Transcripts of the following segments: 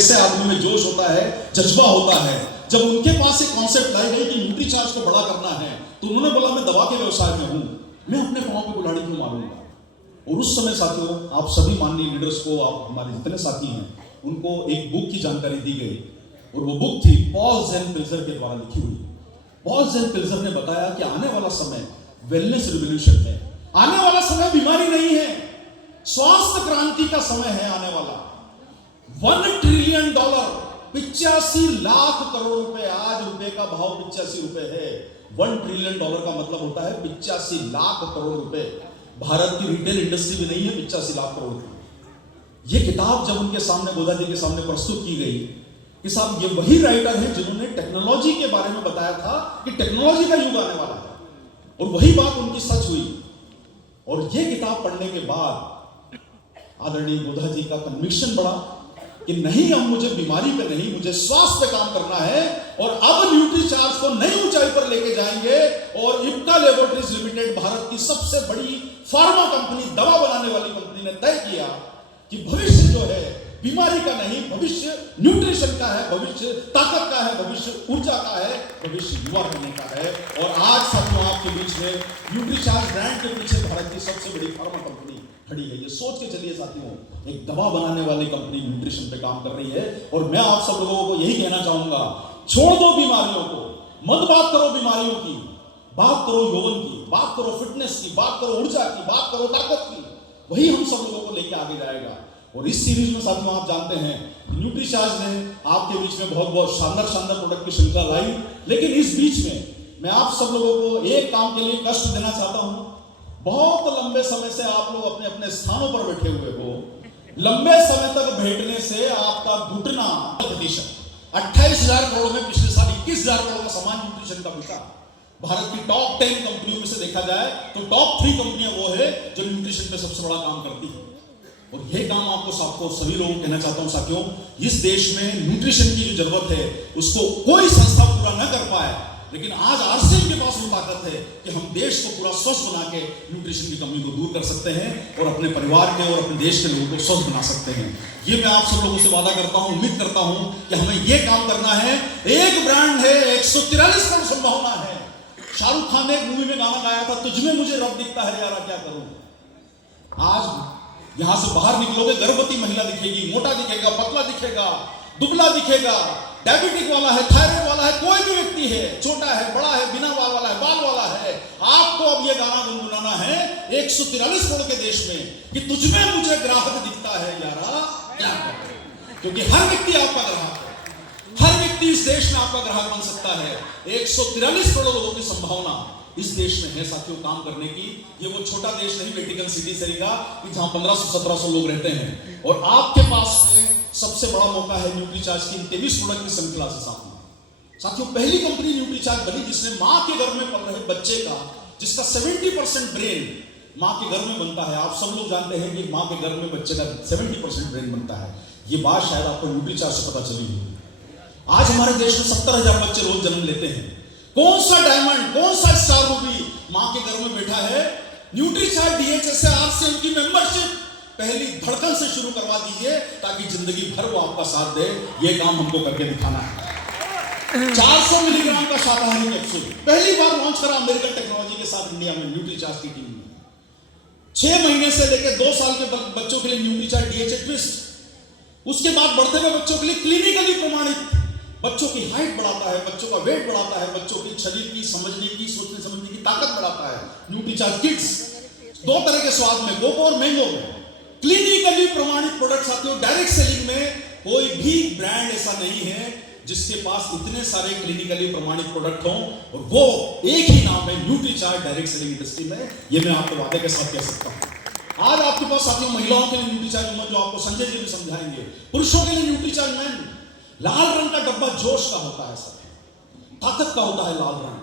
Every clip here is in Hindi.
कैसे आदमी में जोश होता है, जज्बा होता है। जब उनके पास एक कॉन्सेप्ट लाई गई कि न्यूट्रीचार्ज को बड़ा करना है, तो उन्होंने बोला मैं दवा के व्यवसाय में हूं, मैं अपने पांव पे कुल्हाड़ी क्यों मारूंगा। और उस समय साथियों, आप सभी माननीय लीडर्स को, आप हमारे जितने साथी हैं, उनको एक बुक की जानकारी दी गई, और वो बुक थी पॉल ज़ेन पिल्जर के द्वारा लिखी हुई। पॉल ज़ेन पिल्जर ने बताया कि आने वाला समय वेलनेस रिवॉल्यूशन है, आने वाला समय बीमारी नहीं है, स्वास्थ्य क्रांति का समय है आने वाला। $1 ट्रिलियन, 85 लाख करोड़ रुपए, आज रुपए का भाव 85 रुपए है। $1 ट्रिलियन का मतलब होता है 85 लाख करोड़ रुपए। भारत की रिटेल इंडस्ट्री भी नहीं है 85 लाख करोड़ की। ये किताब जब उनके सामने, गोधा जी के सामने प्रस्तुत की गई कि साहब ये वही राइटर हैं जिन्होंने टेक्नोलॉजी के बारे में बताया था कि टेक्नोलॉजी का युग आने वाला है, और वही बात उनकी सच हुई। और ये किताब पढ़ने के बाद आदरणीय गोधा जी का कन्विक्शन बढ़ा कि नहीं, अब मुझे बीमारी पे नहीं, मुझे स्वास्थ्य पे काम करना है। और अब न्यूट्रीचार्ज को नई ऊंचाई पर लेके जाएंगे। और इप्टा लैबोरेटरीज लिमिटेड, भारत की सबसे बड़ी फार्मा कंपनी, दवा बनाने वाली कंपनी, ने तय किया कि भविष्य जो है बीमारी का नहीं, भविष्य न्यूट्रिशन का है, भविष्य ताकत का है, भविष्य ऊर्जा का है, भविष्य युवा बनने का है। और आज साथियों आपके बीच में न्यूट्रीचार्ज ब्रांड के पीछे भारत की सबसे बड़ी फार्मा कंपनी खड़ी है। ये सोच के चलिए साथियों, एक दवा बनाने वाली कंपनी न्यूट्रिशन पे काम कर रही है। और मैं आप सब लोगों को यही कहना चाहूंगा, छोड़ दो बीमारियों को, मत बात करो बीमारियों की, बात करो यौवन की, बात करो फिटनेस की, बात करो ऊर्जा की, बात करो ताकत की। वही हम सब लोगों को लेके आगे जाएगा। और इस सीरीज में साथियों आप जानते हैं न्यूट्रीचार्ज ने आपके बीच में बहुत बहुत शानदार शानदार प्रोडक्ट की श्रृंखला लाई। लेकिन इस बीच में मैं आप सब लोगों को एक काम के लिए कष्ट देना चाहता हूं। बहुत लंबे समय से आप लोग अपने अपने स्थानों पर बैठे हुए हो, लंबे समय तक बैठने से आपका घुटना 28,000 करोड़ में पिछले साल 21,000 करोड़ का सामान न्यूट्रिशन का बिका। भारत की टॉप 10 कंपनियों में से देखा जाए तो टॉप 3 कंपनियां वो है जो न्यूट्रिशन पे सबसे बड़ा काम करती है। और ये काम आपको सभी लोगों को कहना चाहता हूं साथियों, इस देश में न्यूट्रिशन की जो जरूरत है उसको कोई संस्था पूरा न कर पाए, लेकिन आज आरसीएम के पास वो ताकत है कि हम देश को पूरा स्वस्थ बना के न्यूट्रिशन की कमी को दूर कर सकते हैं और अपने परिवार के और अपने देश के लोगों को स्वस्थ बना सकते हैं। ये मैं आप सब लोगों से वादा करता हूं, उम्मीद करता हूं कि हमें ये काम करना है। एक ब्रांड है, 143 करोड़ संभावना है। शाहरुख खान ने एक मूवी में गाना गाया था, तुझमें मुझे रब दिखता है यारा क्या करूं। आज यहां से बाहर निकलोगे, गर्भवती महिला दिखेगी, मोटा दिखेगा, पतला दिखेगा, दुबला दिखेगा, डायबिटिक वाला है, थायराइड वाला है, कोई भी व्यक्ति है, छोटा है, बड़ा है, बिना बाल वाला है, बाल वाला है। आपको अब ये गाना गुनगुनाना है 143 करोड़ के देश में कि तुझमें मुझे ग्राहक दिखता है यारा क्या करूं। क्योंकि हर व्यक्ति आपका ग्राहक है, हर व्यक्ति इस देश में आपका ग्राहक बन सकता है। 143 करोड़ लोगों की संभावना इस देश में है साथियों काम करने की। ये वो छोटा देश नहीं वेटिकन सिटी सरीगा कि जहां 1500-1700 लोग रहते हैं। और आपके पास में सबसे बड़ा मौका है न्यूट्रीचार्ज की 23 प्रोडक्ट की श्रृंखला से साथियों पहली कंपनी न्यूट्रीचार्ज बनी जिसने मां के गर्भ में पल रहे बच्चे का, जिसका 70% ब्रेन मां के गर्भ में बनता है। आप सब लोग जानते हैं कि मां के गर्भ में बच्चे का 70% ब्रेन बनता है। ये बात शायद आपको न्यूट्रीचार्ज से पता चली होगी। आज हमारे देश में 70,000 बच्चे रोज जन्म लेते हैं। कौन सा डायमंड, कौन सा स्टार रूबी मां के घर में बैठा है? न्यूट्रीचार्ज डीएचएस से आरसीएम की मेंबरशिप पहली धड़कन से शुरू करवा दीजिए ताकि जिंदगी भर वो आपका साथ दे। ये काम हमको करके दिखाना है। 400 मिलीग्राम का शाकाहारी कैप्सूल पहली बार लॉन्च करा अमेरिकन टेक्नोलॉजी के साथ इंडिया में न्यूट्रीचार्ज की टीम ने। 6 महीने से लेकर 2 साल के बच्चों के लिए न्यूट्रीचार्ज डीएचए ट्विस्ट, उसके बाद बढ़ते हुए बच्चों के लिए क्लिनिकली प्रमाणित, बच्चों की हाइट बढ़ाता है, बच्चों का वेट बढ़ाता है, बच्चों की शरीर की समझने की, सोचने समझने की ताकत बढ़ाता है। न्यूट्रीचार्ज किड्स 2 तरह के स्वाद में, कोको और मैंगो में, क्लिनिकली प्रमाणित प्रोडक्ट साथियों। डायरेक्ट सेलिंग में कोई भी ब्रांड ऐसा नहीं है जिसके पास इतने सारे क्लिनिकली प्रमाणित प्रोडक्ट हों, और वो एक ही नाम है न्यूट्रीचार्ज डायरेक्ट सेलिंग इंडस्ट्री में। ये मैं आपको वादे के साथ कह सकता हूं। आज आपके पास साथियों महिलाओं के लिए न्यूट्रीचार्ज जो आपको संजय जी भी समझाएंगे, पुरुषों के लिए न्यूट्रीचार्ज मैन। लाल रंग का डब्बा जोश का होता है सर, ताकत का होता है लाल रंग।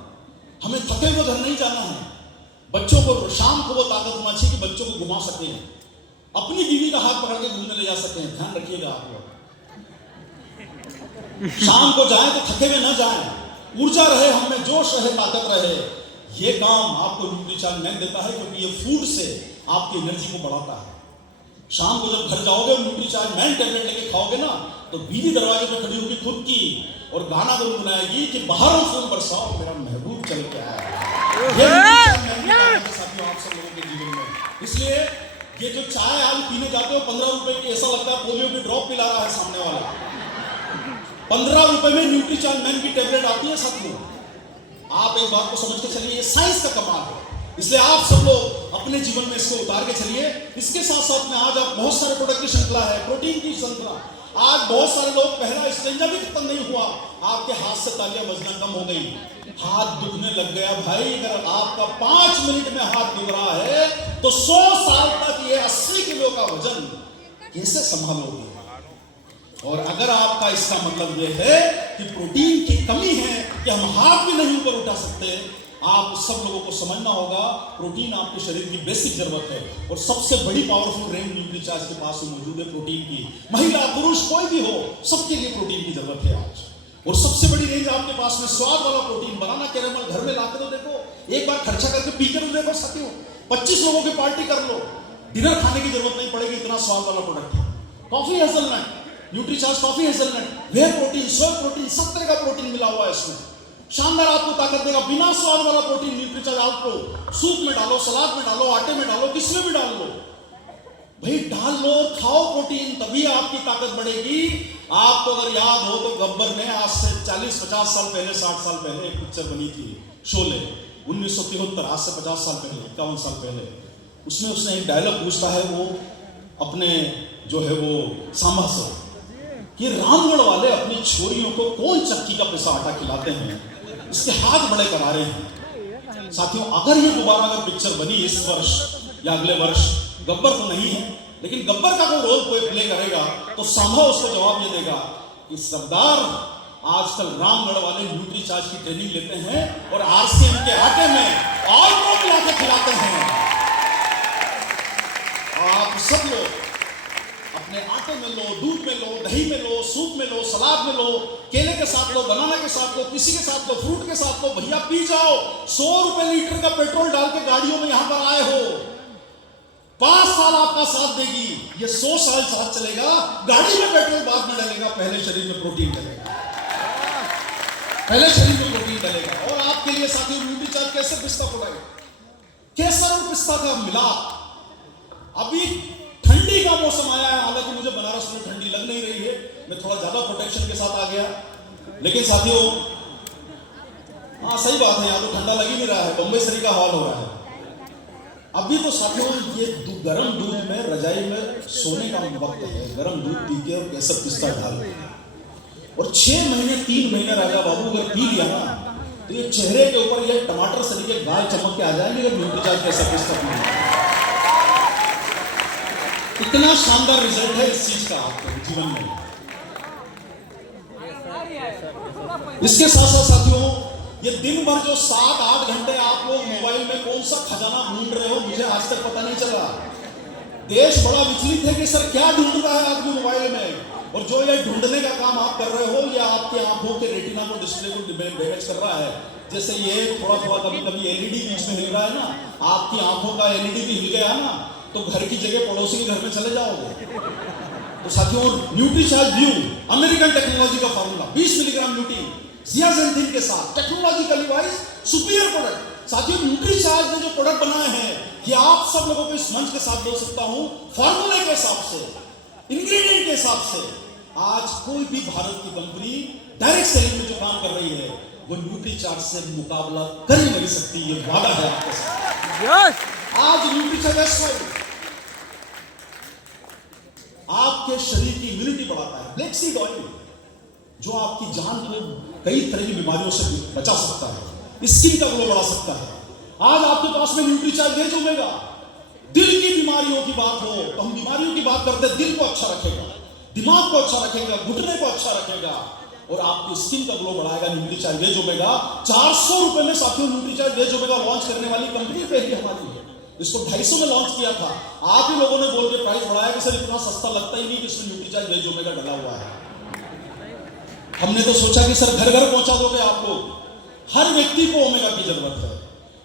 हमें थके हुए घर नहीं जाना है। बच्चों को शाम को वो ताकत होना चाहिए कि बच्चों को घुमा सके, अपनी बीवी का हाथ पकड़ के घूमने ले जा सके। ध्यान रखिएगा आप लोग, शाम को जाएं तो थके हुए ना जाएं, ऊर्जा रहे, हमें जोश रहे, ताकत रहे। ये काम आपको न्यूट्रीचार्ज मैन देता है क्योंकि ये फूड से आपकी एनर्जी को बढ़ाता है। शाम को जब घर जाओगे और न्यूट्रीचार्ज मैन टेबलेट लेके खाओगे ना, तो बीवी दरवाजे पे खड़ी होगी खुद की और गाना गुनगुनाएगी कि बाहरों फूल बरसाओ मेरा महबूब चल के आया। ये साथियों आप सब लोगों के जीवन में। इसलिए ये जो चाय आज पीने जाते हो 15 रुपए की, ऐसा लगता है पोलियो की ड्रॉप पिला रहा है सामने वाला। 15 रुपए में न्यूट्रीचार्ज मैन की टेबलेट आती है साथियों। आप एक बात को समझ के चलिए, ये साइंस का कमाल है। इसलिए आप सब लोग अपने जीवन में इसको उतार के चलिए। इसके साथ साथ में आज आप बहुत सारे प्रोडक्ट की श्रृंखला है, प्रोटीन की श्रृंखला। आज बहुत सारे लोग, पहला स्टेंजा भी खत्म नहीं हुआ, आपके हाथ से तालियां बजना कम हो गई, हाथ दुखने लग गया। भाई अगर आपका 5 मिनट में हाथ दुख रहा है तो 100 साल तक ये 80 किलो का वजन कैसे संभालोगे? और अगर आपका इसका मतलब यह है कि प्रोटीन की कमी है कि हम हाथ भी नहीं ऊपर उठा सकते, आप सब लोगों को समझना होगा प्रोटीन आपके शरीर की बेसिक जरूरत है। और सबसे बड़ी पावरफुल रेंज न्यूट्रीचार्ज के पास मौजूद है प्रोटीन की। महिला पुरुष कोई भी हो, सबके लिए प्रोटीन की जरूरत है आज। और सबसे बड़ी रेंज आपके पास में स्वाद वाला प्रोटीन, बनाना कैरेमल घर में लाकर तो देखो, एक बार खर्चा करके पी कर देखो साथियों। 25 लोगों की पार्टी कर लो, डिनर खाने की जरूरत नहीं पड़ेगी, इतना स्वाद वाला प्रोडक्ट है। Coffee hazelnut, Nutricharge coffee hazelnut, whey protein, soya protein, सब तरह का प्रोटीन मिला हुआ है इसमें। शानदार आपको ताकत देगा, बिना स्वाद वाला प्रोटीन न्यूट्रीचार्ज। आपको सूप में डालो, सलाद में डालो, आटे में डालो, किसमें भी डाल लो भाई, डाल लो और खाओ प्रोटीन, तभी आपकी ताकत बढ़ेगी। आपको अगर याद हो तो गब्बर ने आज से 40-50 साल पहले, 60 साल पहले एक पिक्चर बनी थी शोले, 1973, आज से 50 साल पहले, 51 साल पहले। उसमें उसने एक डायलॉग पूछता है वो अपने जो है वो सांभा से, कि रामगढ़ वाले अपनी छोरियों को कौन चक्की का पिसा आटा खिलाते हैं, इसके हाथ बड़े करारे हैं। साथियों अगर ये दोबारा अगर पिक्चर बनी इस वर्ष या अगले वर्ष, गब्बर तो नहीं है लेकिन गब्बर का कोई रोल कोई प्ले करेगा, तो सांभा उसको जवाब ये देगा कि सरदार आजकल रामगढ़ वाले न्यूट्रीचार्ज की ट्रेनिंग लेते हैं और आरसीएम के आटे में ऑलमोस्ट मिला के खिलाते हैं। और आप सब लोग अपने आटे में लो, दूध में लो, दही में लो, सूप में लो, सलाद में लो, केले के साथ लो, बनाना के साथ लो, किसी के साथ लो, फ्रूट के साथ लो, भैया पी जाओ। 100 रुपए लीटर का पेट्रोल डाल के गाड़ियों में यहां पर आए हो, 5 साल आपका साथ देगी, ये 100 साल साथ चलेगा। गाड़ी में पेट्रोल बाद में डालेगा, पहले शरीर में प्रोटीन डलेगा, पहले शरीर में प्रोटीन डलेगा। और आपके लिए साथियों न्यूट्रीचार्ज केसर पिस्ता प्रोडक्ट, केसर और पिस्ता का मिलाप। अभी ठंडी का मौसम आया है, हालांकि मुझे बनारस में ठंडी लग नहीं रही है, मैं थोड़ा ज्यादा प्रोटेक्शन के साथ आ गया, लेकिन साथियों हाँ सही बात है, यहाँ तो ठंडा लग ही नहीं रहा है, बम्बई शरीर का हाल हो रहा है। अभी तो साथियों ये गर्म दूध में रजाई में सोने का वक्त है, गर्म दूध पी के और केसर पिस्ता डाल के, और 6 महीने 3 महीने राजा बाबू अगर पी लिया ना, तो ये चेहरे के ऊपर ये टमाटर सरी के गाल चमक के आ जाएंगे अगर न्यूट्रीचार्ज केसर पिस्ता पी लिया। इतना शानदार रिजल्ट है इस चीज का आपके जीवन में। इसके साथ साथ साथियों ये दिन भर जो 7-8 घंटे आप लोग मोबाइल में कौन सा खजाना ढूंढ रहे हो, मुझे आज तक पता नहीं चला। देश बड़ा विचलित है कि सर क्या ढूंढ रहा है आदमी मोबाइल में, और जो ये ढूंढने का काम आप कर रहे हो ये आपकी आंखों के रेटिना को, डिस्प्ले को डैमेज कर रहा है। जैसे ये थोड़ा थोड़ा कभी कभी एलईडी बीच में हिल रहा है ना, आपकी आंखों का एलईडी भी हिल गया ना, तो घर की जगह पड़ोसी के घर में चले जाओगे। तो साथियों न्यूट्रीचार्ज व्यू अमेरिकन टेक्नोलॉजी का फार्मूला, 20 मिलीग्राम ल्यूटीन जियाजेंथिन के साथ, टेक्नोलॉजिकली वाइज सुपीरियर प्रोडक्ट। साथियों न्यूट्रीचार्ज ने जो प्रोडक्ट बनाए हैं कि आप सब लोगों को इस मंच के साथ बोल सकता हूं, फार्मूले के हिसाब से, इंग्रेडिएंट के हिसाब से, आज कोई भी भारत की कंपनी डायरेक्ट सेलिंग में जो काम कर रही है वो न्यूट्रीचार्ज से मुकाबला कर ही नहीं सकती, ये वादा है आपके साथ। आज न्यूट्रीचार्ज आपके शरीर की इम्यूनिटी बढ़ाता है, फ्लैक्स सीड ऑयल जो आपकी जान को कई तरह की बीमारियों से बचा सकता है, स्किन का ग्लो बढ़ा सकता है। आज आपके पास में न्यूट्रीचार्ज वेज ओमेगा, दिल की बीमारियों की बात हो तो हम बीमारियों की बात करते हैं, दिल को अच्छा रखेगा, दिमाग को अच्छा रखेगा, घुटने को अच्छा रखेगा और आपकी स्किन का ग्लो बढ़ाएगा न्यूट्रीचार्ज वेज ओमेगा। 400 रुपए में साथियों न्यूट्रीचार्ज वेज ओमेगा लॉन्च करने वाली कंपनी पहली हमारी है। इसको 250 में लॉन्च किया था, आप ही लोगों ने बोल के प्राइस बढ़ाया कि सर इतना सस्ता लगता ही नहीं कि इसमें न्यूट्रीचार्ज वेज ओमेगा डला हुआ है। हमने तो सोचा कि सर घर घर पहुंचा दोगे आप लोग, हर व्यक्ति को ओमेगा की जरूरत है,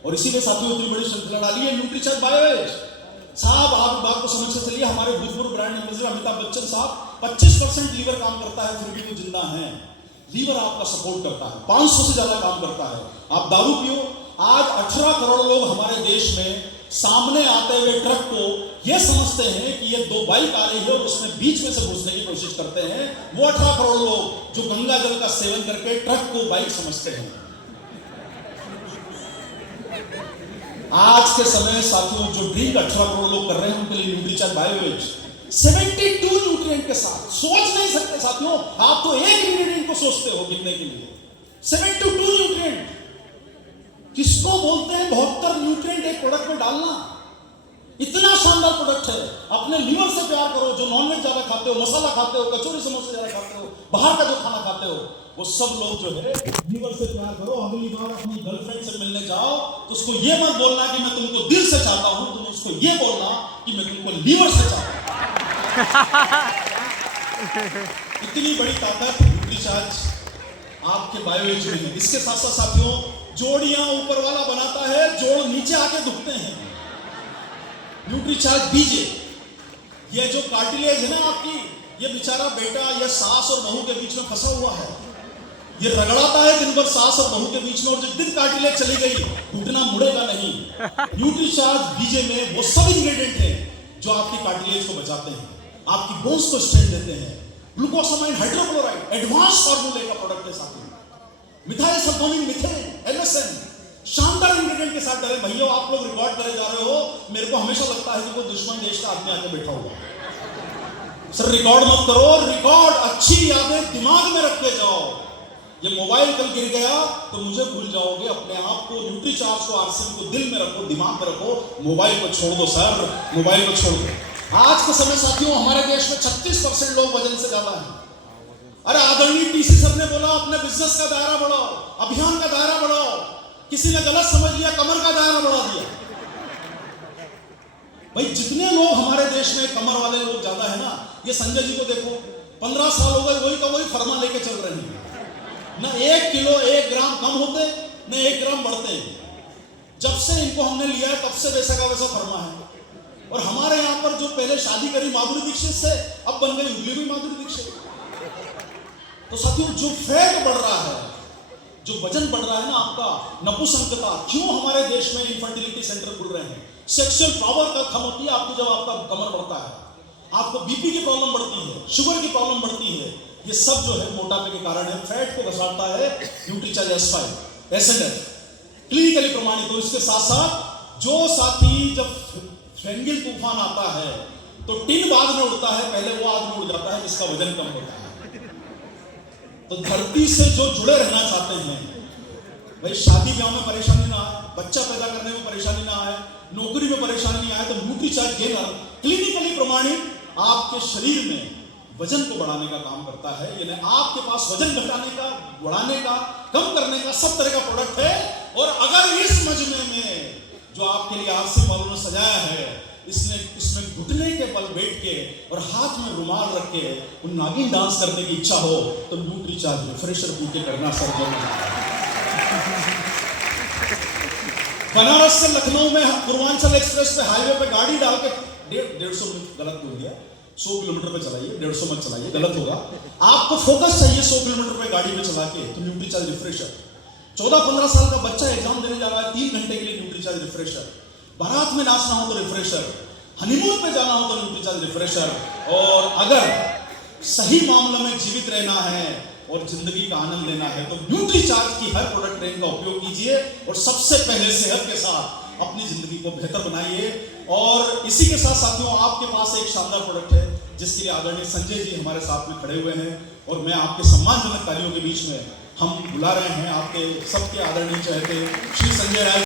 और इसीलिए साथियों इतनी बड़ी श्रृंखला डाली है न्यूट्रीचार्ज बायोएज। साहब आप बात को समझ के चलिए, हमारे भूतपूर्व ब्रांड एम्बेसडर अमिताभ बच्चन साहब 25% लीवर काम करता है, फिर भी वो जिंदा है। लीवर आपका सपोर्ट करता है, 500 से ज्यादा काम करता है। आप दारू पियो, आज 18 करोड़ लोग हमारे देश में सामने आते हुए ट्रक को यह समझते हैं कि ये 2 बाइक आ रही है और उसमें बीच में से घुसने की कोशिश करते हैं। वो 18 करोड़ लोग जो गंगा जल का सेवन करके ट्रक को बाइक समझते हैं। आज के समय साथियों, जो ड्रिंक 18 करोड़ लोग कर रहे हैं उनके लिए न्यूट्रीचार्ज बायोएज 72 न्यूट्रिएंट के साथ, सोच नहीं सकते साथियों। आप तो एक इंग्रेडिएंट को सोचते हो कितने के लिए, 72 न्यूट्रिएंट। किसको बोलते हैं 72 न्यूट्रिएंट एक प्रोडक्ट में डालना? इतना शानदार प्रोडक्ट है। अपने लीवर से प्यार करो। जो नॉनवेज ज्यादा खाते हो, मसाला खाते हो, कचौरी समोसे ज्यादा खाते हो, बाहर का जो खाना खाते हो, वो सब लोग जो है लीवर से प्यार करो। अगली बार अपनी गर्लफ्रेंड से मिलने जाओ तो उसको ये मत बोलना कि मैं तुमको दिल से चाहता हूं, तुम उसको ये बोलना कि मैं तुमको लीवर से चाहता हूं। इतनी बड़ी ताकत न्यूट्रीचार्ज आपके बायोएज में है। इसके साथ साथ साथियों, जोड़ियां ऊपर वाला बनाता है, जोड़ नीचे आके दुखते हैं। न्यूट्रीचार्ज बीजे, ये जो कार्टिलेज है ना आपकी, ये बेचारा बेटा ये सास और बहू के बीच में फंसा हुआ है। ये रगड़ाता है दिन भर सास और बहू के बीच में, और जिस दिन कार्टिलेज चली गई घुटना मुड़ेगा नहीं। न्यूट्रीचार्ज बीजे में वो सब इंग्रेडिएंट हैं जो आपकी कार्टिलेज को बचाते हैं, आपकी बोन्स को स्ट्रेंथ देते हैं। ग्लूकोसामाइन हाइड्रोक्लोराइड एडवांस फार्मूले का प्रोडक्ट है साथियों। मिथाइल सल्फोनिक मीथेन एलएसएन शानदार इंग्रेडिएंट के साथ डरे। भैया आप लोग रिकॉर्ड करे जा रहे हो, मेरे को हमेशा लगता है कि कोई दुश्मन देश का आदमी आके बैठा हुआ। सर रिकॉर्ड मत करो, रिकॉर्ड अच्छी यादें दिमाग में रख के जाओ। ये मोबाइल कल गिर गया तो मुझे भूल जाओगे। अपने आप को, न्यूट्रीचार्ज को, आरसीएम को दिल में रखो, दिमाग में रखो। मोबाइल को छोड़ दो सर, मोबाइल को छोड़ दो। आज के समय साथियों हमारे देश में 36% लोग वजन से ज्यादा हैं। अरे आदरणीय टीसी सर ने बोला अपने बिजनेस का दायरा बढ़ाओ, अभियान का दायरा बढ़ाओ। किसी ने गलत समझ लिया, कमर का दायरा बढ़ा दिया। भाई जितने लोग हमारे देश में कमर वाले लोग ज्यादा है ना, ये संजय जी को देखो, 15 साल हो गए वही का वही फरमा लेके चल रहे हैं। ना 1 किलो 1 ग्राम कम होते, न 1 ग्राम बढ़ते हैं। जब से इनको हमने लिया है तब से वैसा का वैसा फरमा है। और हमारे यहाँ पर जो पहले शादी करी माधुरी दीक्षित से, अब बन गई उंगली भी माधुरी दीक्षित। तो साथियों जो फैट बढ़ रहा है, जो वजन बढ़ रहा है ना आपका, नपुंसकता, क्यों हमारे देश में इंफर्टिलिटी सेंटर खुल रहे हैं? सेक्सुअल पावर का कम होती है आपकी जब आपका कमर बढ़ता है। आपको बीपी की प्रॉब्लम बढ़ती है, शुगर की प्रॉब्लम बढ़ती है। ये सब जो है मोटापे के कारण है। फैट को घटाता है न्यूट्रीचार्ज S5 SNF क्लिनिकली प्रमाणित। तो इसके साथ साथ जो साथी जब फेंगिल तूफान आता है तो टिन बाद में उड़ता है, पहले वो आदमी उड़ जाता है जिसका वजन कम होता है। तो धरती से जो जुड़े रहना चाहते हैं, भाई शादी ब्याह में परेशानी ना आए, बच्चा पैदा करने में परेशानी ना आए, नौकरी में परेशानी नहीं आए, तो न्यूट्रीचार्ज गेनर क्लिनिकली प्रमाणित आपके शरीर में वजन को बढ़ाने का काम करता है। यानी आपके पास वजन घटाने का, बढ़ाने का, कम करने का सब तरह का प्रोडक्ट है। और अगर इस मजमे में जो आपके लिए आरसी वालों ने सजाया है, इसमें घुटने के बल बैठ के और हाथ में रुमाल रख के उन नागिन डांस करने की इच्छा हो तो न्यूट्रीचार्ज रिफ्रेशर पी के करना सर। बनारस से लखनऊ में हम पूर्वांचल एक्सप्रेस पे हाईवे पे गाड़ी डाल के 150 गलत बोल दिया, 100 किलोमीटर पे चलाइए, 150 मत चलाइए, गलत होगा। आपको फोकस चाहिए 100 किलोमीटर पे गाड़ी में चला के, तो न्यूट्रीचार्ज रिफ्रेशर। 14-15 साल का बच्चा एग्जाम देने जा रहा है, 3 घंटे के लिए न्यूट्रीचार्ज रिफ्रेशर। बारात में नाचना हो तो रिफ्रेशर, हनीमून पे जाना हो तो न्यूट्रीचार्ज रिफ्रेशर। और अगर सही मामलों में जीवित रहना है और जिंदगी का आनंद लेना है तो न्यूट्रीचार्ज की हर प्रोडक्ट रेंज का उपयोग कीजिए और सबसे पहले सेहत के साथ अपनी जिंदगी को बेहतर बनाइए। और इसी के साथ साथियों आपके पास एक शानदार प्रोडक्ट है जिसके लिए आदरणीय संजय जी हमारे साथ में खड़े हुए हैं और मैं आपके सम्मानजनक तालियों के बीच में हम बुला रहे हैं आपके सबके आदरणीय चहेते श्री संजय राय।